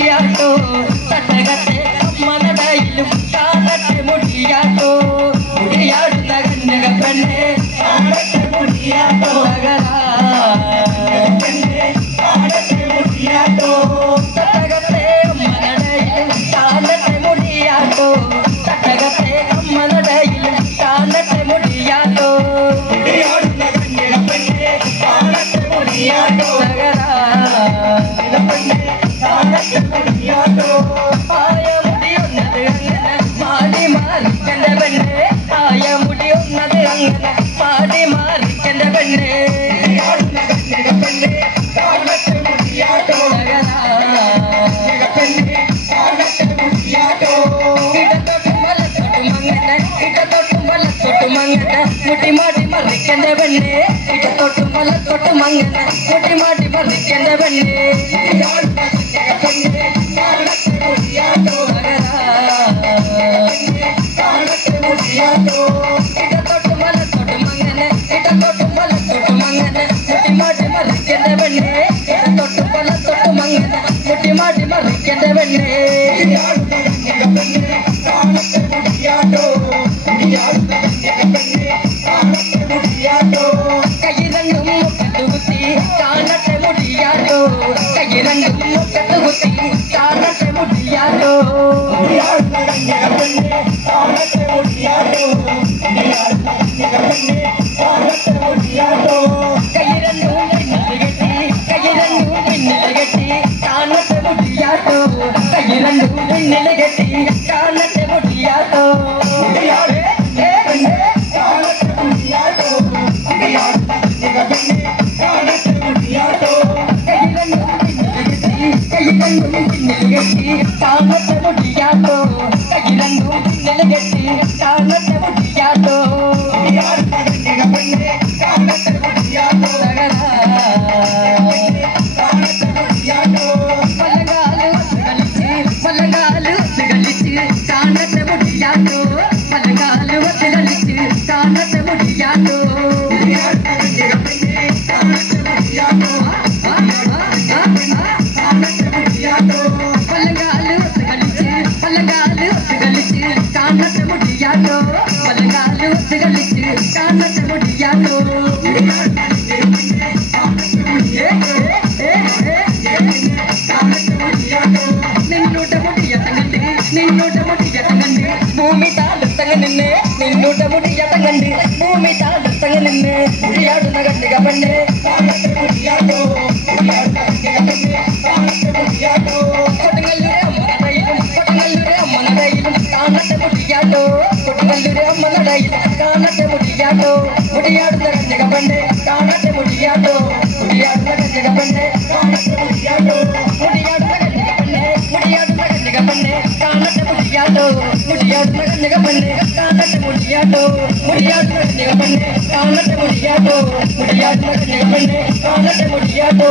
മുടിയാട്ടോ തട്ടകത്തെ അമ്മനടയിലും കാണട്ടെ മുടിയാട്ടോ മുടിയാടുന്ന കന്യക പെണ്ണെ കാണട്ടെ മുടിയാട്ടോ കാണട്ടെ മുടിയാട്ടോ തട്ടകത്തെ അമ്മനടയിലും കാണട്ടെ മുടിയാട്ടോ തട്ടകത്തെ അമ്മനടയിലും കാണട്ടെ മുടിയാട്ടോ മുടിയാടുന്ന കന്യക പെണ്ണെ കാണട്ടെ മുടിയാട്ടോ ആയ മുടിയൊന്നത് അങ്ങനെ മാടി മാറിക്കന്റെ പെണ്ണെ ആയ മുടിയൊന്നത് അങ്ങനെ മാടി മാറിക്കന്റെ പെണ്ണെ ഇടത്തോട്ടും വലത്തോട്ടും അങ്ങനെ മുടി മാടി മറിക്കന്റെ പെണ്ണെ ഇടത്തോട്ടും വലത്തോട്ടും അങ്ങനെ മുടി മാടി മറിക്കന്റെ പെണ്ണെ ഇടത്തോട്ടും വലത്തോട്ടും അങ്ങനെ ഇടത്തോട്ടും വലത്തോട്ടും അങ്ങനെ മുടി മാടി മറിക്കന്റെ പെണ്ണെ ഇടത്തോട്ടും വലത്തോട്ടും അങ്ങനെ മുടി മാടി മറിക്കന്റെ പെണ്ണെ കയ്യിരണ്ടും മുക്കത്ത് കുത്തി കാണട്ടെ മുടിയാട്ടോ കയ്യിരണ്ടും മുക്കത്ത് കുത്തി കാണട്ടെ മുടിയാട്ടോ കയ്യിരണ്ടും പിന്നൽ കെട്ടി കയ്യിരണ്ടും പിന്നൽ കെട്ടി കാണട്ടെ മുടിയാട്ടോ കയ്യിരണ്ടും പിന്നൽ കെട്ടി കാണട്ടെ മുടിയാട്ടോ കയ്യിരണ്ടും പിന്നൽ കെട്ടി കാണട്ടെ മുടിയാട്ടോ കയ്യിരണ്ടും പിന്നൽ കെട്ടി കാണട്ടെ മുടിയാട്ടോ മലങ്കാല് കളിച്ച് കാണട്ടെ മുടിയാട്ടോ മലങ്കാല് കളിച്ച് കാണട്ടെ മുടിയാട്ടോ പലങ്കാല് കളിച്ച് കാണട്ടെ മുടിയാട്ടോ പലങ്കാല് കളിച്ച് കാണട്ടെ മുടിയാട്ടോ നിന്നോട്ട് മുടിയത്തങ്ങണ്ട് നിന്നോട്ട് മുടിയത്തങ്ങണ്ട് ഭൂമി താഴത്തങ്ങ നിന്ന് നിന്നോട്ട് മുടിയത്തങ്ങണ്ട് ഭൂമി താഴത്തങ്ങ നിന്ന് മുടിയാടുന്ന കണ്ടുക പെണ്ണ് കൊടുങ്ങല്ലൂരെ അമ്മനടയിലും കാണട്ടെ മുടിയാട്ടോ കൊടുങ്ങല്ലൂരെ അമ്മനടയിലും കാണട്ടെ മുടിയാട്ടോ മുടിയാടുന്ന കണ്ടുക പെണ്ണ് കാണട്ടെ മുടിയാട്ടോ മുടിയാടുന്ന കണ്ടുക പെണ്ണ് കാണട്ടെ മുടിയാട്ടോ മുടിയാടുന്ന കണ്ടുക പെണ്ണ് മുടിയാടുന്ന കണ്ടുക പെണ്ണ് കാണട്ടെ മുടിയാട്ടോ മുടിയാടുന്ന കണ്ടുക പെണ്ണ് കാണട്ടെ മുടിയാട്ടോ മുടിയാടുന്ന കണ്ടുക പെണ്ണ് കാണട്ടെ മുടിയാട്ടോ മുടിയാടുന്ന കണ്ടുക പെണ്ണ് കാണട്ടെ മുടിയാട്ടോ